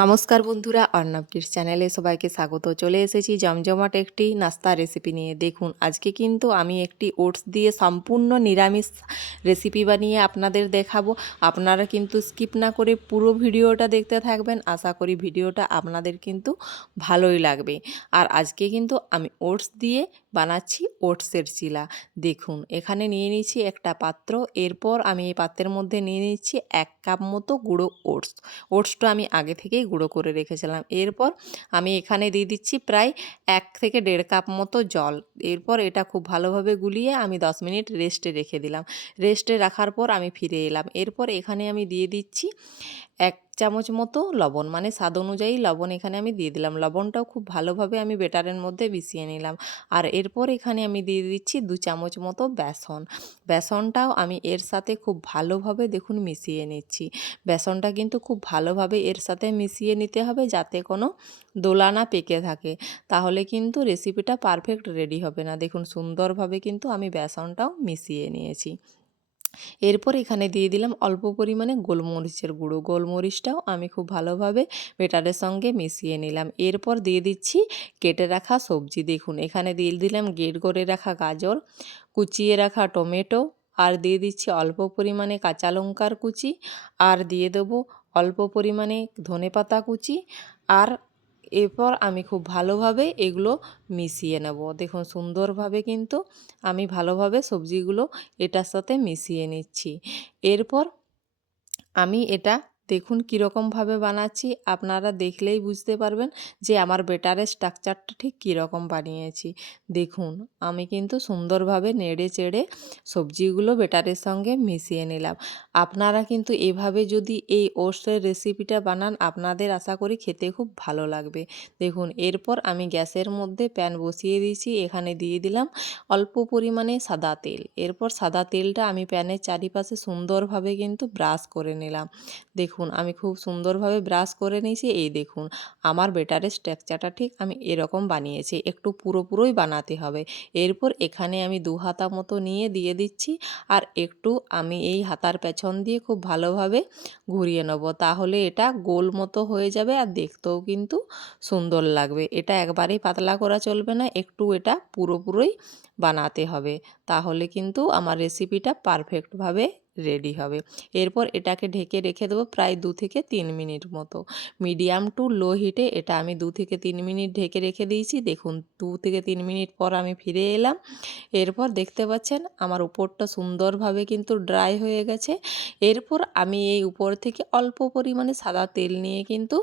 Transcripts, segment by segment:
নমস্কার বন্ধুরা, অর্ণব কিডস চ্যানেলে সবাইকে স্বাগত। চলে এসেছি জমজমাট একটি নাস্তা রেসিপি নিয়ে। দেখুন, আজকে কিন্তু আমি একটি ওটস দিয়ে সম্পূর্ণ নিরামিষ রেসিপি বানিয়ে আপনাদের দেখাবো। আপনারা কিন্তু স্কিপ না করে পুরো ভিডিওটা দেখতে থাকবেন। আশা করি ভিডিওটা আপনাদের কিন্তু ভালোই লাগবে। আর আজকে কিন্তু আমি ওটস দিয়ে বানাচ্ছি ওটসের চিলা দেখুন, এখানে নিয়ে নিচ্ছি একটা পাত্র, এরপর আমি এই পাত্রের মধ্যে নিয়ে নিচ্ছি এক কাপ মতো গুঁড়ো ওটস। ওটসটা আমি আগে থেকেই গুঁড়ো করে রেখেছিলাম। এরপর আমি এখানে দিয়ে দিচ্ছি প্রায় এক থেকে দেড় কাপ মতো জল। এরপর এটা খুব ভালোভাবে গুলিয়ে আমি দশ মিনিট রেস্টে রেখে দিলাম। রেস্টে রাখার পর আমি ফিরে এলাম। এরপর এখানে আমি দিয়ে দিচ্ছি এক চামচ মতো লবণ মানে স্বাদ অনুযায়ী লবণ এখানে আমি দিয়ে দিলাম। লবণটাও খুব ভালোভাবে আমি বেটারের মধ্যে মিশিয়ে নিলাম। আর এরপর এখানে আমি দিয়ে দিচ্ছি দু চামচ মতো বেসন। বেসনটাও আমি এর সাথে খুব ভালোভাবে দেখুন মিশিয়ে নিচ্ছি। বেসনটা কিন্তু খুব ভালোভাবে এর সাথে মিশিয়ে নিতে হবে যাতে কোনো দোলা না পেকে থাকে। তাহলে কিন্তু রেসিপিটা পারফেক্ট রেডি হবে না। দেখুন সুন্দরভাবে কিন্তু আমি বেসনটাও মিশিয়ে নিয়েছি। এরপর এখানে দিয়ে দিলাম অল্প পরিমাণে গোলমরিচের গুঁড়ো। গোলমরিচটাও আমি খুব ভালোভাবে বেটারের সঙ্গে মিশিয়ে নিলাম। এরপর দিয়ে দিচ্ছি কেটে রাখা সবজি। দেখুন, এখানে দিয়ে দিলাম গেট করে রাখা গাজর, কুচিয়ে রাখা টমেটো, আর দিয়ে দিচ্ছি অল্প পরিমাণে কাঁচা লঙ্কার কুচি, আর দিয়ে দেবো অল্প পরিমাণে ধনে পাতা কুচি, আর এরপর আমি খুব ভালোভাবে এগুলো মিশিয়ে নেব। দেখুন, সুন্দরভাবে কিন্তু আমি ভালোভাবে সবজিগুলো এটার সাথে মিশিয়ে নিচ্ছি। এরপর আমি এটা দেখুন কীরকমভাবে বানাচ্ছি। আপনারা দেখলেই বুঝতে পারবেন যে আমার বেটারের স্ট্রাকচারটা ঠিক কীরকম বানিয়েছি। দেখুন, আমি কিন্তু সুন্দরভাবে নেড়ে চেড়ে সবজিগুলো বেটারের সঙ্গে মিশিয়ে নিলাম। আপনারা কিন্তু এভাবে যদি এই ওটসের রেসিপিটা বানান, আপনাদের আশা করি খেতে খুব ভালো লাগবে। দেখুন, এরপর আমি গ্যাসের মধ্যে প্যান বসিয়ে দিয়েছি, এখানে দিয়ে দিলাম অল্প পরিমাণে সাদা তেল। এরপর সাদা তেলটা আমি প্যানের চারিপাশে সুন্দরভাবে কিন্তু ব্রাশ করে নিলাম। দেখুন, আমি খুব সুন্দরভাবে ব্রাশ করে নিয়েছি, এই দেখুন, আমার বেটারের স্ট্রাকচারটা ঠিক আমি এরকম বানিয়েছি, একটু পুরোপুরোই বানাতে হবে। এরপর এখানে আমি দু হাতা মতো নিয়ে দিয়ে দিচ্ছি, আর একটু আমি এই হাতার পেছন দিয়ে খুব ভালোভাবে ঘুরিয়ে নেব, তাহলে এটা গোল মতো হয়ে যাবে আর দেখতেও কিন্তু সুন্দর লাগবে। এটা একবারেই পাতলা করা চলবে না, একটু এটা পুরোপুরোই বানাতে হবে, তাহলে কিন্তু আমার রেসিপিটা পারফেক্টভাবে রেডি হবে। এরপর এটাকে ঢেকে রেখে দেবো প্রায় দু থেকে তিন মিনিট মতো। মিডিয়াম টু লো হিটে এটা আমি দু থেকে তিন মিনিট ঢেকে রেখে দিয়েছি। দেখুন, দু থেকে তিন মিনিট পর আমি ফিরে এলাম। এরপর দেখতে পাচ্ছেন, আমার উপরটা সুন্দরভাবে কিন্তু ড্রাই হয়ে গেছে। এরপর আমি এই উপর থেকে অল্প পরিমাণে সাদা তেল নিয়ে কিন্তু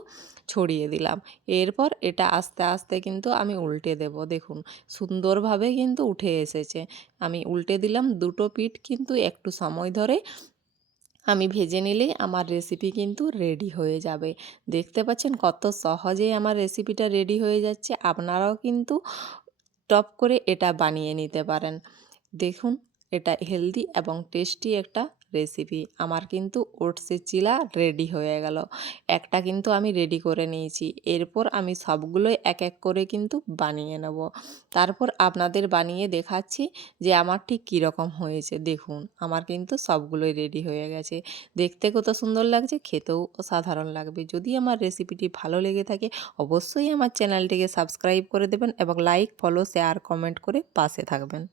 ছড়িয়ে দিলাম। এরপর এটা আস্তে আস্তে কিন্তু আমি উল্টে দেব। দেখুন, সুন্দরভাবে কিন্তু উঠে এসেছে। আমি উল্টে দিলাম দুটো পিঠ কিন্তু একটু সময় ধরে। আমি ভেজে নিলেই আমার রেসিপি কিন্তু রেডি হয়ে যাবে। দেখতে পাচ্ছেন কত সহজেই আমার রেসিপিটা রেডি হয়ে যাচ্ছে। আপনারাও কিন্তু টপ করে এটা বানিয়ে নিতে পারেন। দেখুন, এটা হেলদি এবং টেস্টি একটা রেসিপি আমার কিন্তু ওটসের চিলা রেডি হয়ে গেল। একটা কিন্তু আমি রেডি করে নিয়েছি। এরপর আমি সবগুলোই এক এক করে কিন্তু বানিয়ে নেব। তারপর আপনাদের বানিয়ে দেখাচ্ছি যে আমার ঠিক কীরকম হয়েছে। দেখুন, আমার কিন্তু সবগুলোই রেডি হয়ে গেছে। দেখতে কত সুন্দর লাগছে, খেতেও অসাধারণ লাগবে। যদি আমার রেসিপিটি ভালো লেগে থাকে, অবশ্যই আমার চ্যানেলটিকে সাবস্ক্রাইব করে দেবেন এবং লাইক ফলো শেয়ার কমেন্ট করে পাশে থাকবেন।